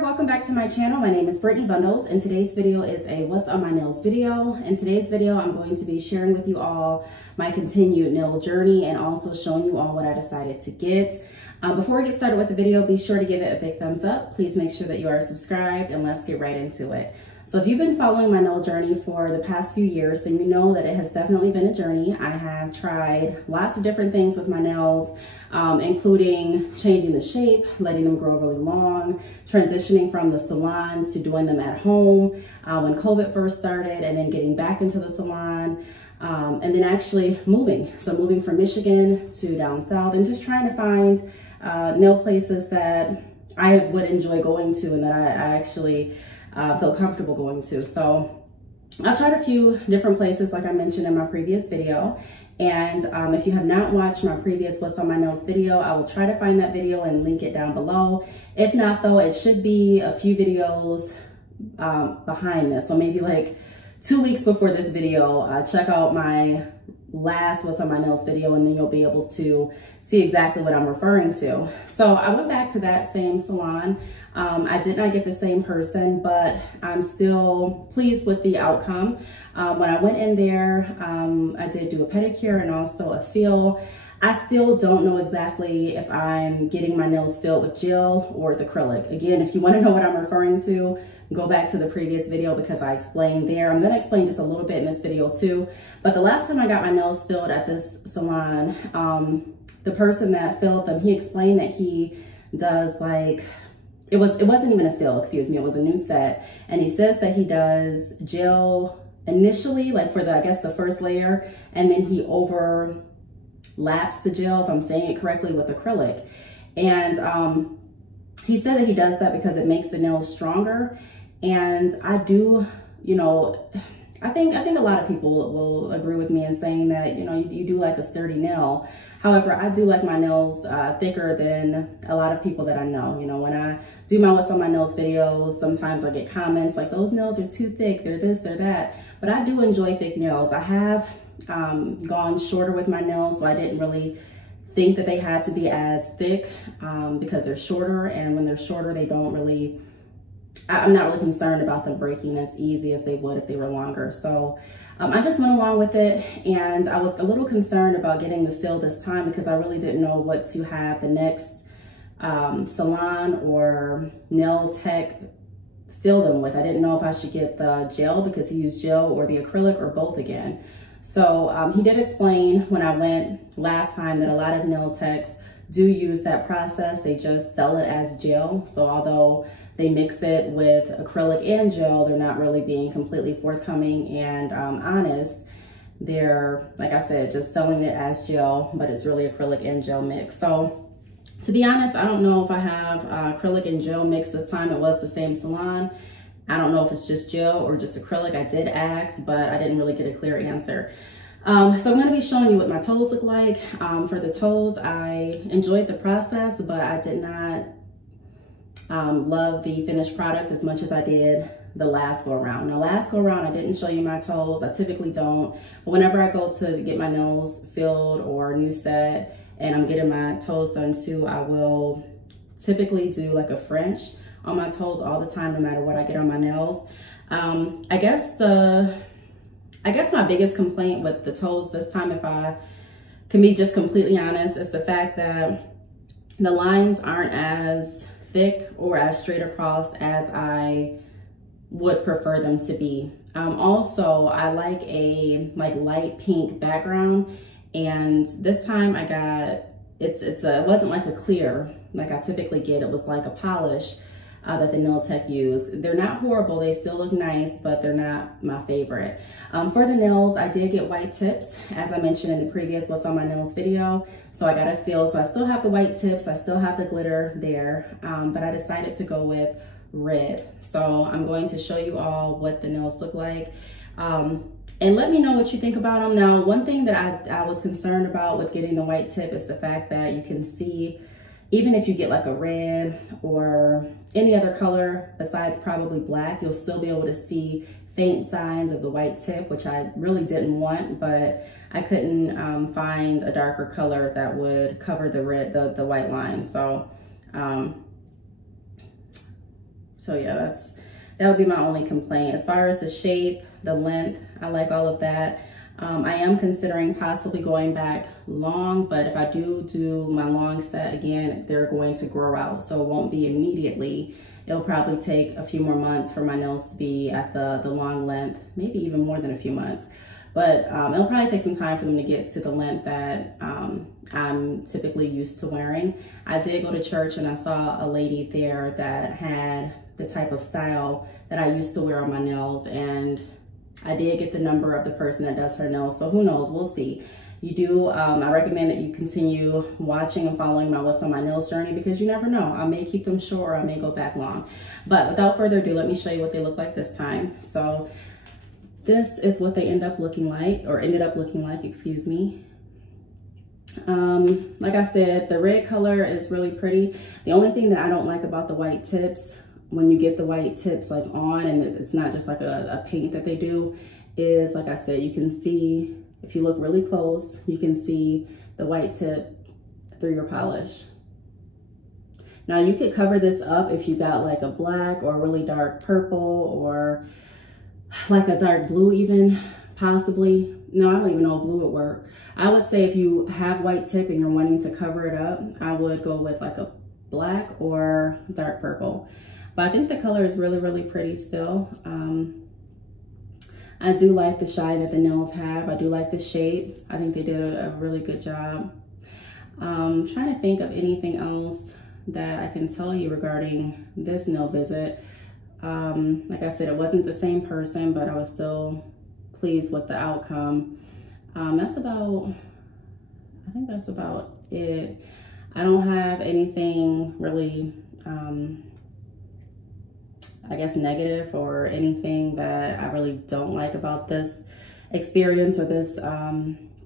welcome back to my channel. My name is Brittney Bundles, and today's video is a what's on my nails video. In today's video, I'm going to be sharing with you all my continued nail journey and also showing you all what I decided to get. Before we get started with the video, be sure to give it a big thumbs up. Please make sure that you are subscribed, and let's get right into it. So if you've been following my nail journey for the past few years, then you know that it has definitely been a journey. I have tried lots of different things with my nails, including changing the shape, letting them grow really long, transitioning from the salon to doing them at home when COVID first started, and then getting back into the salon, and then actually moving. So moving from Michigan to down south and just trying to find nail places that I would enjoy going to and that I actually feel comfortable going to. So I've tried a few different places like I mentioned in my previous video. And if you have not watched my previous What's on My Nails video, I will try to find that video and link it down below. If not though, it should be a few videos behind this. So maybe like 2 weeks before this video, check out my last What's on My Nails video, and then you'll be able to see exactly what I'm referring to. So I went back to that same salon. I did not get the same person, but I'm still pleased with the outcome. When I went in there, I did do a pedicure and also a fill. I still don't know exactly if I'm getting my nails filled with gel or with acrylic. Again, if you want to know what I'm referring to, go back to the previous video because I explained there. I'm going to explain just a little bit in this video too. But the last time I got my nails filled at this salon, the person that filled them, he explained that he does like, it wasn't even a fill, excuse me, it was a new set. And he says that he does gel initially, like for the, I guess the first layer, and then he overlaps the gel, if I'm saying it correctly, with acrylic. And he said that he does that because it makes the nails stronger. And I do, you know, I think a lot of people will agree with me in saying that, you know, you do like a sturdy nail. However, I do like my nails thicker than a lot of people that I know. You know, when I do my What's on My Nails videos, sometimes I get comments like, those nails are too thick, they're this, they're that. But I do enjoy thick nails. I have gone shorter with my nails, so I didn't really think that they had to be as thick because they're shorter. And when they're shorter, they don't really, I'm not really concerned about them breaking as easy as they would if they were longer. So I just went along with it, and I was a little concerned about getting the fill this time because I really didn't know what to have the next salon or nail tech fill them with. I didn't know if I should get the gel because he used gel or the acrylic or both again. So he did explain when I went last time that a lot of nail techs do use that process. They just sell it as gel. So although they mix it with acrylic and gel, they're not really being completely forthcoming and honest. They're, like I said, just selling it as gel, but it's really acrylic and gel mix. So to be honest, I don't know if I have acrylic and gel mix this time. It was the same salon. I don't know if it's just gel or just acrylic. I did ask, but I didn't really get a clear answer. So I'm going to be showing you what my toes look like. For the toes, I enjoyed the process, but I did not love the finished product as much as I did the last go around. Now, last go around, I didn't show you my toes. I typically don't, but whenever I go to get my nails filled or a new set and I'm getting my toes done too, I will typically do like a French on my toes all the time, no matter what I get on my nails. I guess my biggest complaint with the toes this time, if I can be just completely honest, is the fact that the lines aren't as thick or as straight across as I would prefer them to be. Also, I like a light pink background, and this time I got, it wasn't like a clear like I typically get. It was like a polish that the nail tech used. They're not horrible, they still look nice, but they're not my favorite. For the nails, I did get white tips, as I mentioned in the previous What's on My Nails video. So I got a fill, so I still have the white tips, I still have the glitter there, but I decided to go with red. So I'm going to show you all what the nails look like. And let me know what you think about them. Now, one thing that I was concerned about with getting the white tip is the fact that you can see, even if you get like a red or any other color besides probably black, you'll still be able to see faint signs of the white tip, which I really didn't want, but I couldn't find a darker color that would cover the white line. So So yeah, that would be my only complaint. As far as the shape, the length, I like all of that. I am considering possibly going back long, but if I do my long set again, they're going to grow out. So it won't be immediately. It'll probably take a few more months for my nails to be at the long length, maybe even more than a few months. But it'll probably take some time for them to get to the length that I'm typically used to wearing. I did go to church and I saw a lady there that had the type of style that I used to wear on my nails, and I did get the number of the person that does her nails, so who knows, we'll see. You do, I recommend that you continue watching and following my What's on My Nails journey, because you never know, I may keep them short or I may go back long. But without further ado, let me show you what they look like this time. So this is what they ended up looking like, excuse me. Like I said, the red color is really pretty. The only thing that I don't like about the white tips, when you get the white tips like on and it's not just like a paint that they do, is, like I said, you can see, if you look really close, you can see the white tip through your polish. Now you could cover this up if you got like a black or a really dark purple or like a dark blue even, possibly. No, I don't even know if blue would work. I would say if you have white tip and you're wanting to cover it up, I would go with like a black or dark purple. But I think the color is really, really pretty still. I do like the shine that the nails have. I do like the shape. I think they did a really good job. I'm trying to think of anything else that I can tell you regarding this nail visit. Like I said, it wasn't the same person, but I was still pleased with the outcome. I think that's about it. I don't have anything really, I guess, negative or anything that I really don't like about this experience or this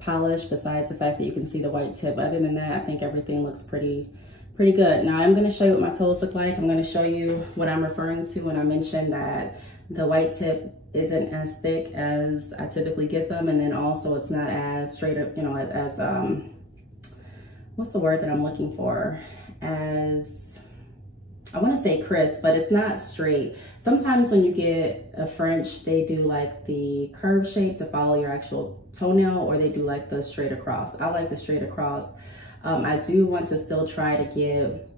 polish, besides the fact that you can see the white tip. Other than that, I think everything looks pretty good. Now I'm going to show you what my toes look like. I'm going to show you what I'm referring to when I mentioned that the white tip isn't as thick as I typically get them, and then also it's not as straight up, you know, as what's the word that I'm looking for, as, I want to say crisp, but it's not straight. Sometimes when you get a French, they do like the curve shape to follow your actual toenail, or they do like the straight across. I like the straight across. I do want to still try to get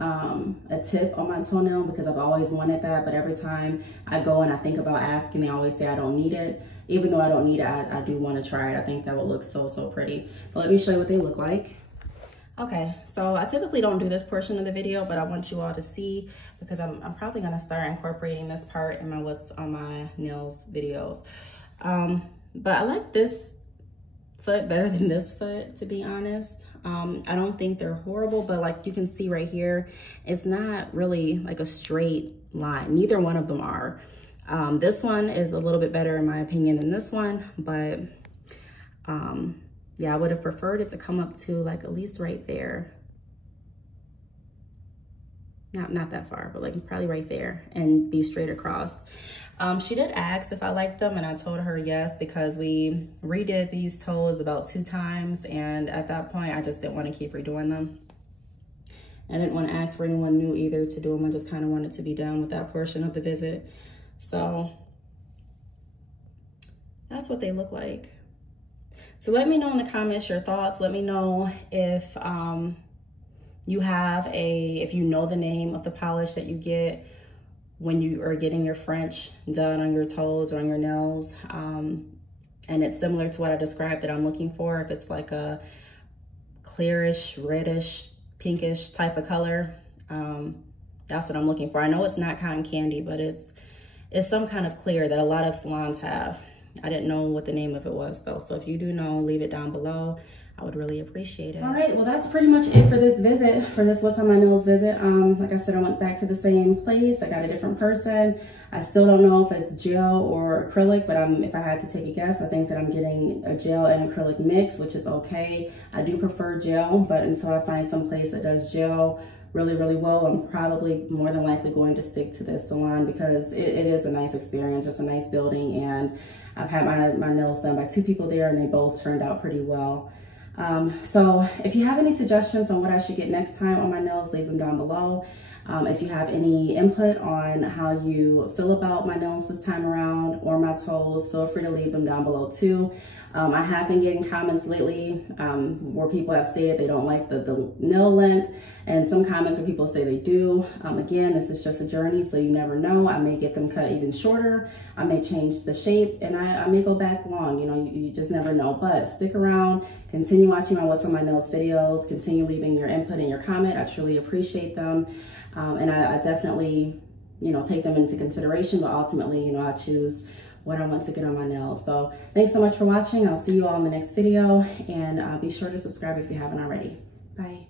a tip on my toenail, because I've always wanted that, but every time I go and I think about asking, they always say I don't need it. Even though I don't need it, I do want to try it. I think that would look so pretty. But let me show you what they look like. Okay, so I typically don't do this portion of the video, but I want you all to see, because I'm probably gonna start incorporating this part in my What's on My Nails videos. But I like this foot better than this foot, to be honest. I don't think they're horrible, but like you can see right here, it's not really like a straight line. Neither one of them are. This one is a little bit better in my opinion than this one, but yeah, I would have preferred it to come up to like at least right there. Not that far, but like probably right there, and be straight across. She did ask if I liked them, and I told her yes, because we redid these toes about 2 times, and at that point I just didn't want to keep redoing them. I didn't want to ask for anyone new either to do them. I just kind of wanted to be done with that portion of the visit. So that's what they look like. So let me know in the comments your thoughts. Let me know if if you know the name of the polish that you get when you are getting your French done on your toes or on your nails. And it's similar to what I described that I'm looking for. If it's like a clearish, reddish, pinkish type of color, that's what I'm looking for. I know it's not cotton candy, but it's some kind of clear that a lot of salons have. I didn't know what the name of it was though. So if you do know, leave it down below. I would really appreciate it. All right, well, that's pretty much it for this visit, for this What's on My Nails visit. Like I said, I went back to the same place. I got a different person. I still don't know if it's gel or acrylic, but if I had to take a guess, I think that I'm getting a gel and acrylic mix, which is okay. I do prefer gel, but until I find some place that does gel really well, I'm probably more than likely going to stick to this salon, because it is a nice experience. It's a nice building, and I've had my nails done by 2 people there, and they both turned out pretty well. So if you have any suggestions on what I should get next time on my nails, leave them down below. If you have any input on how you feel about my nails this time around or my toes, feel free to leave them down below too. I have been getting comments lately where people have stated they don't like the nail length, and some comments where people say they do. Again, this is just a journey, so you never know. I may get them cut even shorter. I may change the shape, and I may go back long. You know, you just never know. But stick around, continue watching my What's on My Nails videos, continue leaving your input and your comment. I truly appreciate them. And I definitely, you know, take them into consideration, but ultimately, you know, I choose what I want to get on my nails. So thanks so much for watching. I'll see you all in the next video, and be sure to subscribe if you haven't already. Bye.